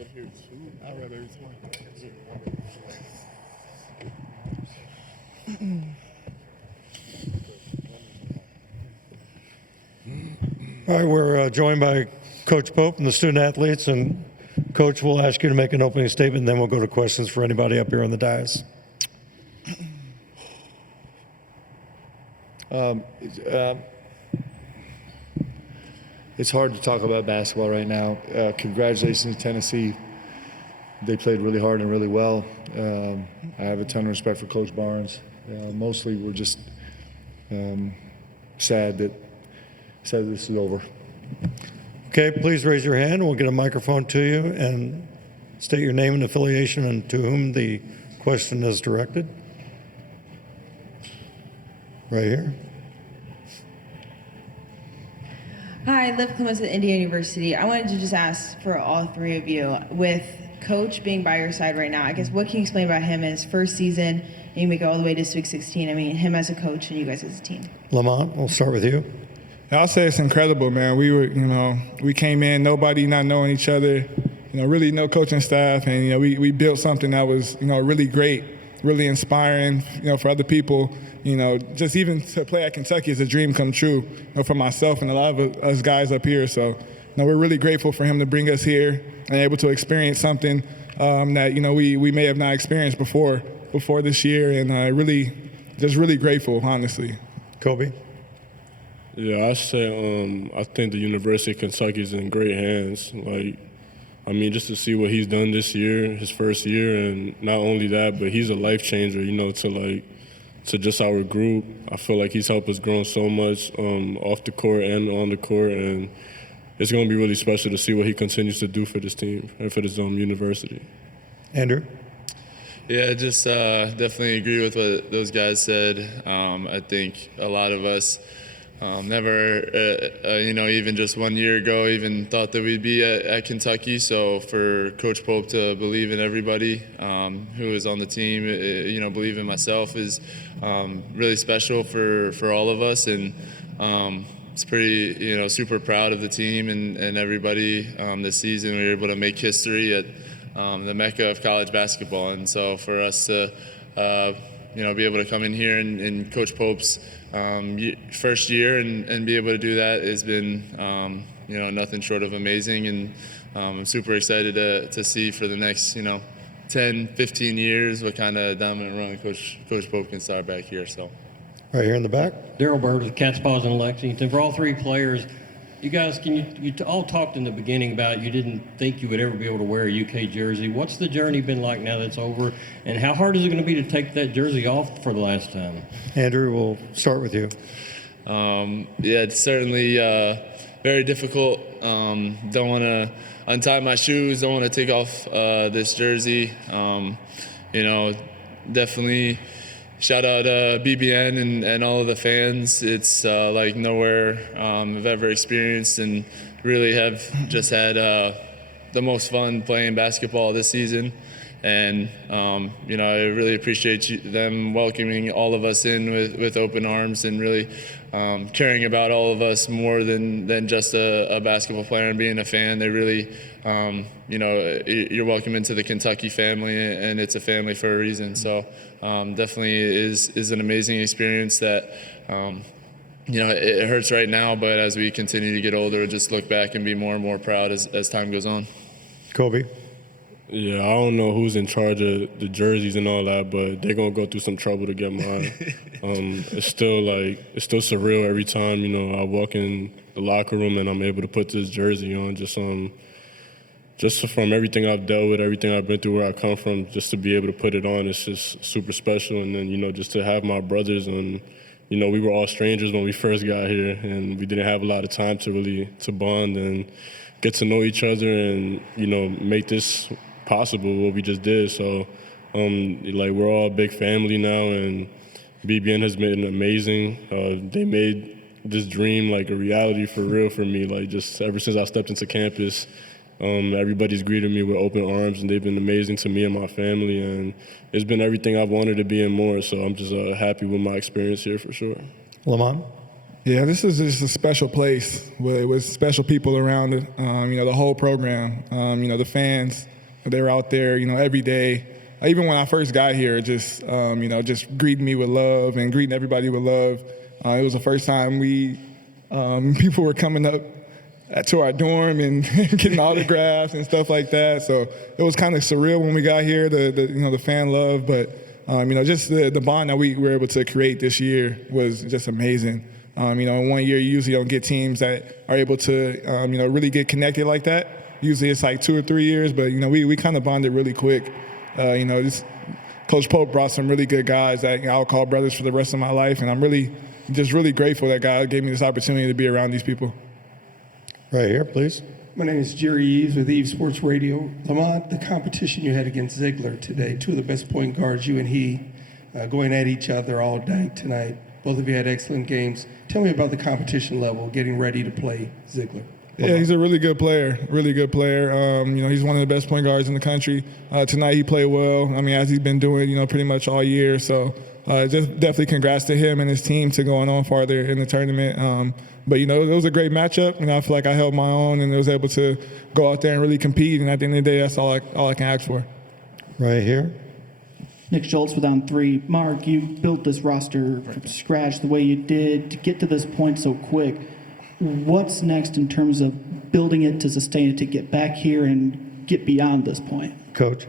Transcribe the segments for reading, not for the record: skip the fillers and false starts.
All right, we're joined by Coach Pope and the student athletes, and Coach, we'll ask you to make an opening statement, and then we'll go to questions for anybody up here on the dais. It's hard to talk about basketball right now. Congratulations to Tennessee. They played really hard and really well. I have a ton of respect for Coach Barnes. Mostly we're just sad that this is over. Okay, please raise your hand. We'll get a microphone to you and state your name and affiliation and to whom the question is directed. Right here. Hi, Liv Clements at Indiana University. I wanted to just ask for all three of you, with Coach being by your side right now, I guess what can you explain about him in his first season and you make it all the way to Sweet 16? I mean, him as a coach and you guys as a team. Lamont, we'll start with you. I'll say it's incredible, man. We came in, nobody not knowing each other, really no coaching staff, and we built something that was, really great, really inspiring, for other people. Just even to play at Kentucky is a dream come true, for myself and a lot of us guys up here. So, we're really grateful for him to bring us here and able to experience something that we may have not experienced before this year, and really grateful, honestly. Kobe. Yeah, I say I think the University of Kentucky is in great hands. Just to see what he's done this year, his first year, and not only that, but he's a life changer. To just our group. I feel like he's helped us grow so much off the court and on the court, and it's going to be really special to see what he continues to do for this team and for this university. Andrew. Yeah, just definitely agree with what those guys said. I think a lot of us never, even just 1 year ago, even thought that we'd be at Kentucky. So for Coach Pope to believe in everybody who is on the team, believe in myself is really special for all of us. And it's pretty, super proud of the team and everybody this season. We were able to make history at the Mecca of college basketball. And so for us to, be able to come in here and Coach Pope's first year and be able to do that has been, nothing short of amazing. And I'm super excited to see for the next, 10, 15 years what kind of dominant run Coach Pope can start back here. So. Right here in the back. Daryl Bird with Cats Paws in Lexington. For all three players, you guys, you all talked in the beginning about you didn't think you would ever be able to wear a UK jersey. What's the journey been like now that's over, and how hard is it going to be to take that jersey off for the last time? Andrew, we'll start with you. It's certainly very difficult. Don't want to untie my shoes, don't want to take off this jersey. Definitely shout out BBN and all of the fans. It's like nowhere I've ever experienced, and really have just had the most fun playing basketball this season. And, I really appreciate them welcoming all of us in with open arms and really caring about all of us more than just a basketball player and being a fan. They really, you're welcome into the Kentucky family, and it's a family for a reason. So definitely is an amazing experience that, it hurts right now, but as we continue to get older, we'll just look back and be more and more proud as time goes on. Kobe. Yeah, I don't know who's in charge of the jerseys and all that, but they're gonna go through some trouble to get mine. It's still surreal every time, I walk in the locker room and I'm able to put this jersey on. Just from everything I've dealt with, everything I've been through, where I come from, just to be able to put it on, it's just super special. And then, just to have my brothers, and we were all strangers when we first got here, and we didn't have a lot of time to bond and get to know each other and make this possible, what we just did. So we're all a big family now, and BBN has been amazing. They made this dream like a reality for real for me. Just ever since I stepped into campus, everybody's greeted me with open arms, and they've been amazing to me and my family, and it's been everything I've wanted to be and more. So I'm just happy with my experience here for sure. Lamont. Yeah, this is just a special place with special people around it. The whole program, the fans, they're out there, every day. Even when I first got here, just greeting me with love and greeting everybody with love. It was the first time people were coming up to our dorm and getting autographs and stuff like that. So it was kind of surreal when we got here, the fan love, but just the bond that we were able to create this year was just amazing. In 1 year, you usually don't get teams that are able to, really get connected like that. Usually it's like 2 or 3 years, but, we kind of bonded really quick. Coach Pope brought some really good guys that I'll call brothers for the rest of my life, and I'm really grateful that God gave me this opportunity to be around these people. Right here, please. My name is Jerry Eves with Eves Sports Radio. Lamont, the competition you had against Ziegler today, two of the best point guards, you and he, going at each other all day tonight. Both of you had excellent games. Tell me about the competition level, getting ready to play Ziegler. Yeah, he's a really good player. He's one of the best point guards in the country. Tonight he played well. As he's been doing, pretty much all year. So just definitely congrats to him and his team to going on farther in the tournament. But it was a great matchup. I feel like I held my own and was able to go out there and really compete. And at the end of the day, that's all I can ask for. Right here. Nick Schultz with On Three. Mark, you built this roster from scratch the way you did to get to this point so quick. What's next in terms of building it to sustain it to get back here and get beyond this point? Coach.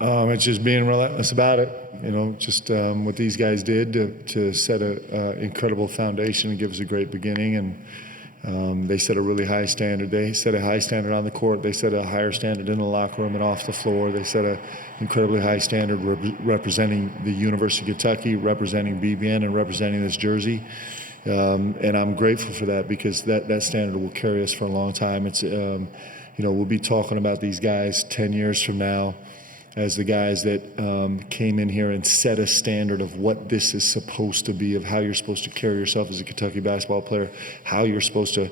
It's just being relentless about it. What these guys did to set an incredible foundation and give us a great beginning. And they set a really high standard. They set a high standard on the court. They set a higher standard in the locker room and off the floor. They set an incredibly high standard representing the University of Kentucky, representing BBN, and representing this jersey. And I'm grateful for that because that standard will carry us for a long time. It's, we'll be talking about these guys 10 years from now as the guys that came in here and set a standard of what this is supposed to be, of how you're supposed to carry yourself as a Kentucky basketball player, how you're supposed to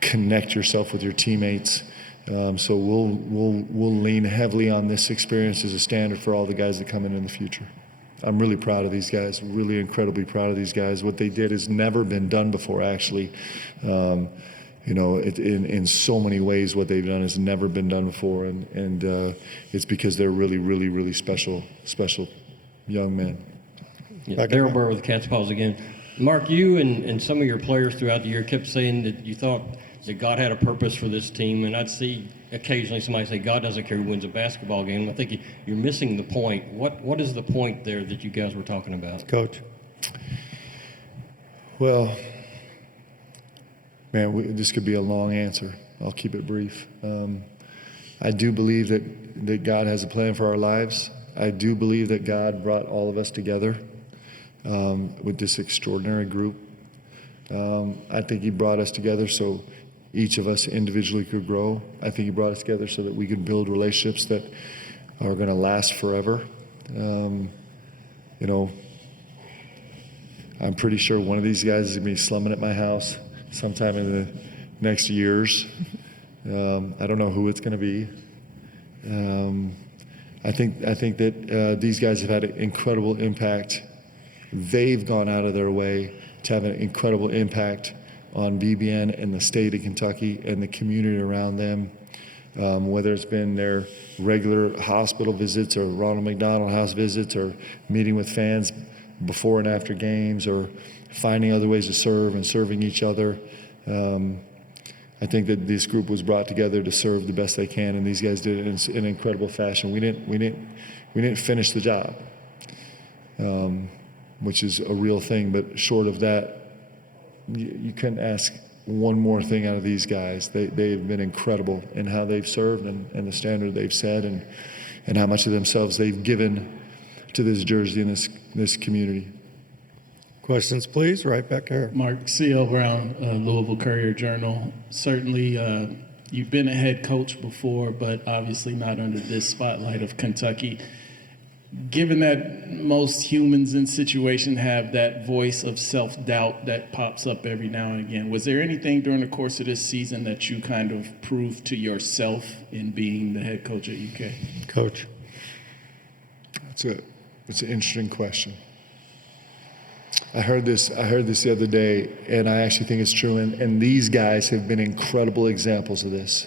connect yourself with your teammates. So we'll lean heavily on this experience as a standard for all the guys that come in the future. I'm really proud of these guys, really incredibly proud of these guys. What they did has never been done before, actually. In so many ways, what they've done has never been done before, and it's because they're really, really, really special young men. Yeah, Daryl Burr with the Cats Paws again. Mark, you and some of your players throughout the year kept saying that you thought that God had a purpose for this team, and I'd see occasionally somebody say God doesn't care who wins a basketball game. I think you're missing the point. What is the point there that you guys were talking about? Coach. Well, man, this could be a long answer. I'll keep it brief. I do believe that God has a plan for our lives. I do believe that God brought all of us together with this extraordinary group. I think he brought us together so each of us individually could grow. I think he brought us together so that we could build relationships that are going to last forever. I'm pretty sure one of these guys is going to be slumming at my house sometime in the next years. I don't know who it's going to be. I think that these guys have had an incredible impact. They've gone out of their way to have an incredible impact on BBN and the state of Kentucky and the community around them, whether it's been their regular hospital visits or Ronald McDonald House visits or meeting with fans before and after games or finding other ways to serve and serving each other. I think that this group was brought together to serve the best they can, and these guys did it in an incredible fashion. We didn't finish the job, which is a real thing. But short of that, you couldn't ask one more thing out of these guys. They have been incredible in how they've served and the standard they've set and how much of themselves they've given to this jersey and this community. Questions, please. Right back here. Mark, C.L. Brown, Louisville Courier-Journal. Certainly, you've been a head coach before, but obviously not under this spotlight of Kentucky. Given that most humans in situation have that voice of self-doubt that pops up every now and again, was there anything during the course of this season that you kind of proved to yourself in being the head coach at UK? Coach. It's an interesting question. I heard this the other day, and I actually think it's true. And these guys have been incredible examples of this.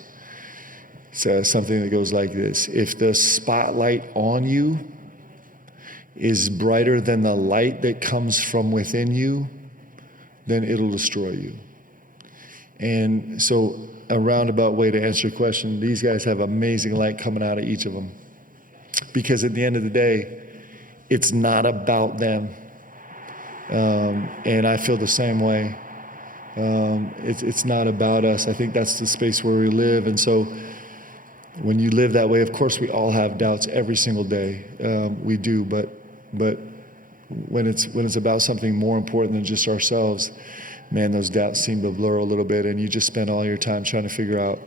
It's something that goes like this: if the spotlight on you is brighter than the light that comes from within you, then it'll destroy you. And so, a roundabout way to answer your question, these guys have amazing light coming out of each of them. Because at the end of the day, it's not about them. And I feel the same way. It's not about us. I think that's the space where we live. And so when you live that way, of course, we all have doubts every single day. We do, but when it's about something more important than just ourselves, man, those doubts seem to blur a little bit, and you just spend all your time trying to figure out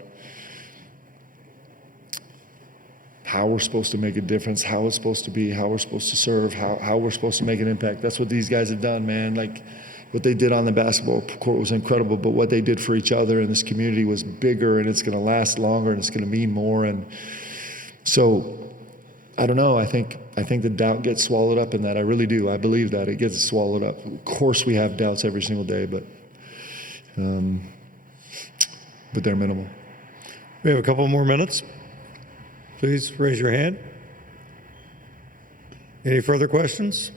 how we're supposed to make a difference, how it's supposed to be, how we're supposed to serve, how we're supposed to make an impact. That's what these guys have done, man. Like, what they did on the basketball court was incredible, but what they did for each other in this community was bigger, and it's going to last longer, and it's going to mean more. And so, I don't know. I think the doubt gets swallowed up in that. I really do. I believe that it gets swallowed up. Of course, we have doubts every single day, but they're minimal. We have a couple more minutes. Please raise your hand. Any further questions?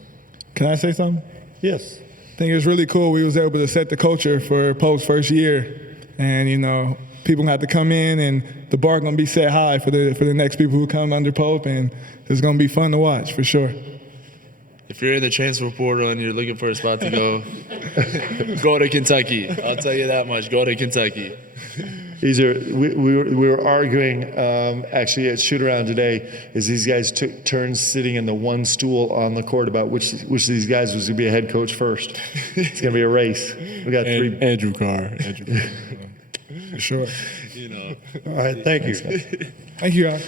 Can I say something? Yes. I think it was really cool. We was able to set the culture for Pope's first year, and people have to come in, and the bar gonna be set high for the next people who come under Pope, and it's gonna be fun to watch for sure. If you're in the transfer portal and you're looking for a spot to go, go to Kentucky. I'll tell you that much. Go to Kentucky. We were arguing actually at shoot around today as these guys took turns sitting in the one stool on the court about which of these guys was going to be a head coach first. It's going to be a race. We got three. Andrew Carr. For sure. All right, thank you. Thank you, guys.